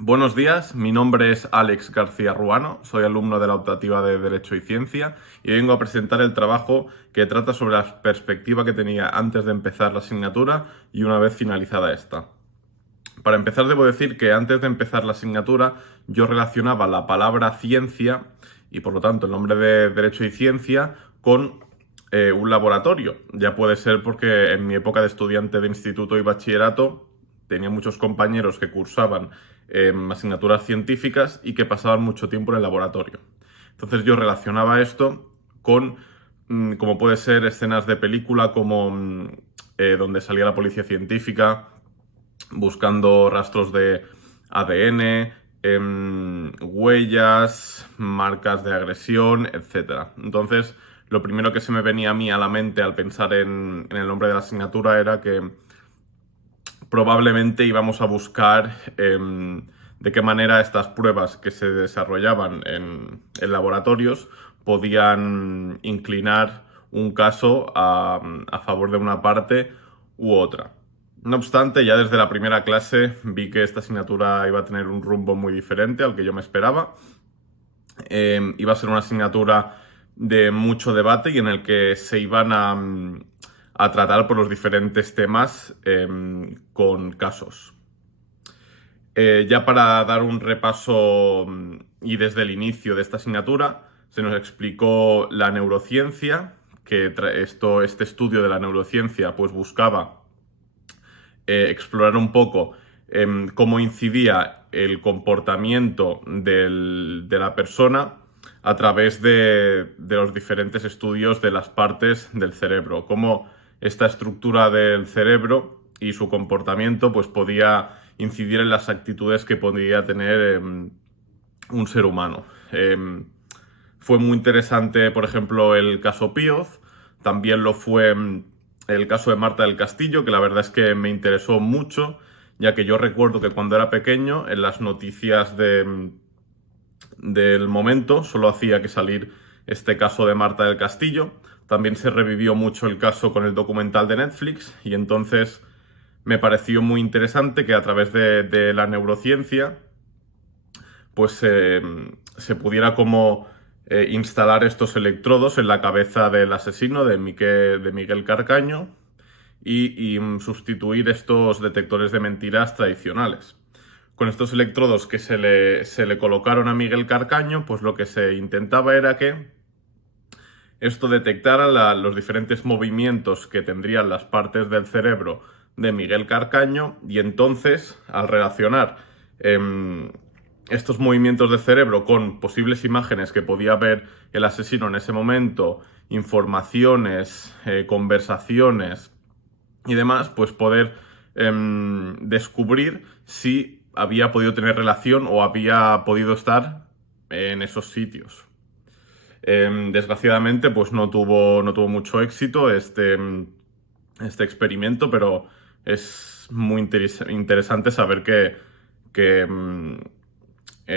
Buenos días, mi nombre es Alex García Ruano, soy alumno de la optativa de Derecho y Ciencia y vengo a presentar el trabajo que trata sobre la perspectiva que tenía antes de empezar la asignatura y una vez finalizada esta. Para empezar, debo decir que antes de empezar la asignatura yo relacionaba la palabra ciencia y por lo tanto el nombre de Derecho y Ciencia con un laboratorio. Ya puede ser porque en mi época de estudiante de instituto y bachillerato tenía muchos compañeros que cursaban asignaturas científicas y que pasaban mucho tiempo en el laboratorio. Entonces yo relacionaba esto con, como puede ser escenas de película como donde salía la policía científica buscando rastros de ADN, huellas, marcas de agresión, etc. Entonces, lo primero que se me venía a mí a la mente al pensar en el nombre de la asignatura era que probablemente íbamos a buscar de qué manera estas pruebas que se desarrollaban en laboratorios podían inclinar un caso a favor de una parte u otra. No obstante, ya desde la primera clase vi que esta asignatura iba a tener un rumbo muy diferente al que yo me esperaba. Iba a ser una asignatura de mucho debate y en el que se iban a tratar por los diferentes temas con casos. Ya para dar un repaso y desde el inicio de esta asignatura, se nos explicó la neurociencia, que este estudio de la neurociencia pues buscaba explorar un poco cómo incidía el comportamiento de la persona a través de los diferentes estudios de las partes del cerebro, cómo esta estructura del cerebro y su comportamiento pues podía incidir en las actitudes que podía tener un ser humano. Fue muy interesante, por ejemplo, el caso Píoz, también lo fue el caso de Marta del Castillo, que la verdad es que me interesó mucho, ya que yo recuerdo que cuando era pequeño, en las noticias del momento, solo hacía que salir este caso de Marta del Castillo. También se revivió mucho el caso con el documental de Netflix y entonces me pareció muy interesante que a través de la neurociencia pues se pudiera como instalar estos electrodos en la cabeza del asesino de Miguel Carcaño y sustituir estos detectores de mentiras tradicionales. Con estos electrodos que se le colocaron a Miguel Carcaño, pues lo que se intentaba era que esto detectara los diferentes movimientos que tendrían las partes del cerebro de Miguel Carcaño y entonces, al relacionar estos movimientos del cerebro con posibles imágenes que podía ver el asesino en ese momento, informaciones, conversaciones y demás, pues poder descubrir si había podido tener relación o había podido estar en esos sitios. Desgraciadamente, pues no tuvo mucho éxito este experimento, pero es muy interesante saber que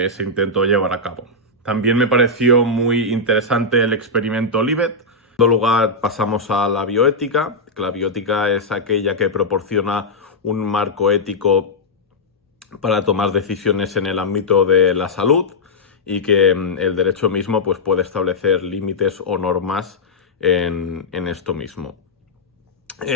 se intentó llevar a cabo. También me pareció muy interesante el experimento Olivet. En segundo lugar, pasamos a la bioética, que la bioética es aquella que proporciona un marco ético para tomar decisiones en el ámbito de la salud y que el derecho mismo pues, puede establecer límites o normas en esto mismo.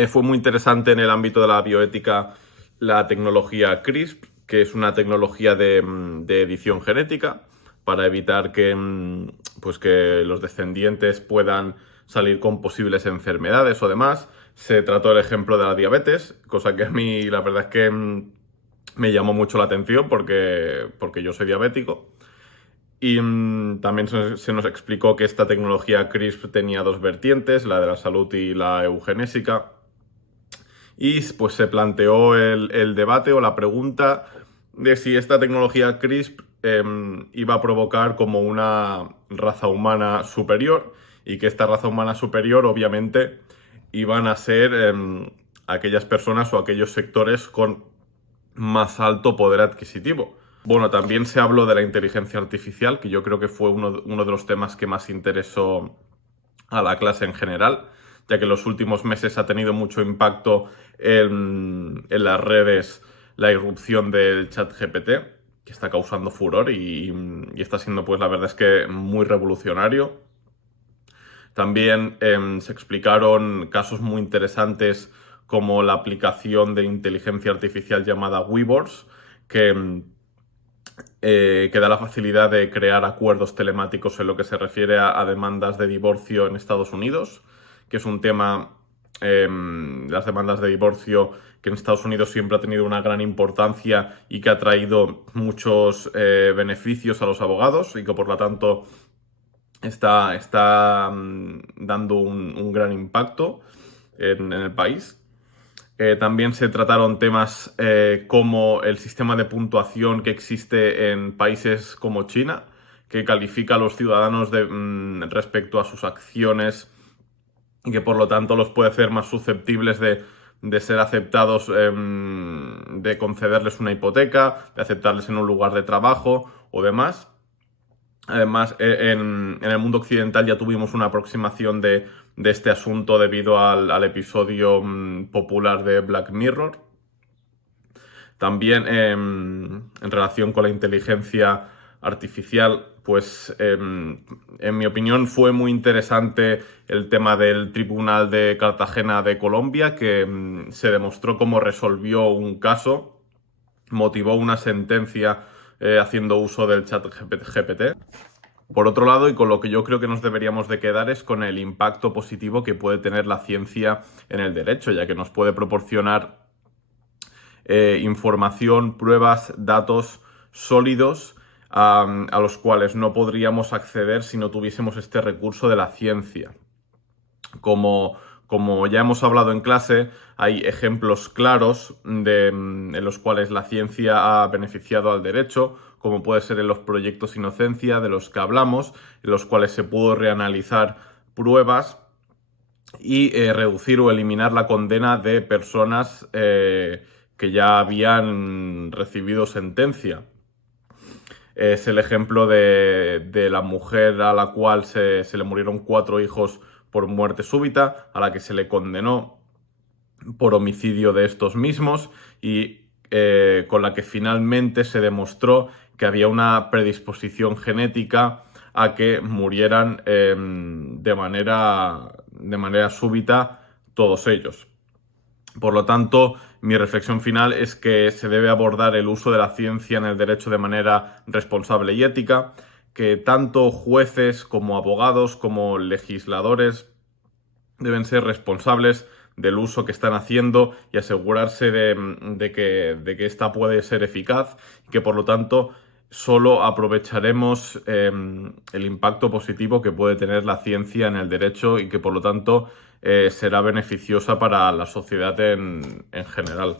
Fue muy interesante en el ámbito de la bioética la tecnología CRISPR, que es una tecnología de edición genética para evitar pues que los descendientes puedan salir con posibles enfermedades o demás. Se trató el ejemplo de la diabetes, cosa que a mí la verdad es que me llamó mucho la atención porque yo soy diabético. Y también se nos explicó que esta tecnología CRISPR tenía dos vertientes, la de la salud y la eugenésica. Y pues se planteó el debate o la pregunta de si esta tecnología CRISPR iba a provocar como una raza humana superior y que esta raza humana superior obviamente iban a ser aquellas personas o aquellos sectores con más alto poder adquisitivo. Bueno, también se habló de la inteligencia artificial, que yo creo que fue uno de los temas que más interesó a la clase en general, ya que en los últimos meses ha tenido mucho impacto en las redes la irrupción del ChatGPT. está causando furor y está siendo, pues la verdad es que muy revolucionario. También se explicaron casos muy interesantes como la aplicación de inteligencia artificial llamada Weavers, que da la facilidad de crear acuerdos telemáticos en lo que se refiere a demandas de divorcio en Estados Unidos, que es un tema, las demandas de divorcio, que en Estados Unidos siempre ha tenido una gran importancia y que ha traído muchos beneficios a los abogados y que por lo tanto está dando un gran impacto en el país. También se trataron temas como el sistema de puntuación que existe en países como China, que califica a los ciudadanos respecto a sus acciones y que por lo tanto los puede hacer más susceptibles de ser aceptados, de concederles una hipoteca, de aceptarles en un lugar de trabajo o demás. Además, en el mundo occidental ya tuvimos una aproximación de este asunto debido al episodio popular de Black Mirror. También en relación con la inteligencia artificial, pues en mi opinión fue muy interesante el tema del Tribunal de Cartagena de Colombia, que se demostró cómo resolvió un caso, motivó una sentencia haciendo uso del chat GPT. Por otro lado, y con lo que yo creo que nos deberíamos de quedar, es con el impacto positivo que puede tener la ciencia en el derecho, ya que nos puede proporcionar información, pruebas, datos sólidos a los cuales no podríamos acceder si no tuviésemos este recurso de la ciencia. Como ya hemos hablado en clase, hay ejemplos claros en los cuales la ciencia ha beneficiado al derecho, como puede ser en los proyectos Inocencia, de los que hablamos, en los cuales se pudo reanalizar pruebas y reducir o eliminar la condena de personas que ya habían recibido sentencia. Es el ejemplo de la mujer a la cual se le murieron 4 hijos por muerte súbita, a la que se le condenó por homicidio de estos mismos y con la que finalmente se demostró que había una predisposición genética a que murieran de manera súbita todos ellos. Por lo tanto, mi reflexión final es que se debe abordar el uso de la ciencia en el derecho de manera responsable y ética, que tanto jueces como abogados como legisladores deben ser responsables del uso que están haciendo y asegurarse de que ésta puede ser eficaz y que por lo tanto solo aprovecharemos el impacto positivo que puede tener la ciencia en el derecho y que por lo tanto será beneficiosa para la sociedad en general.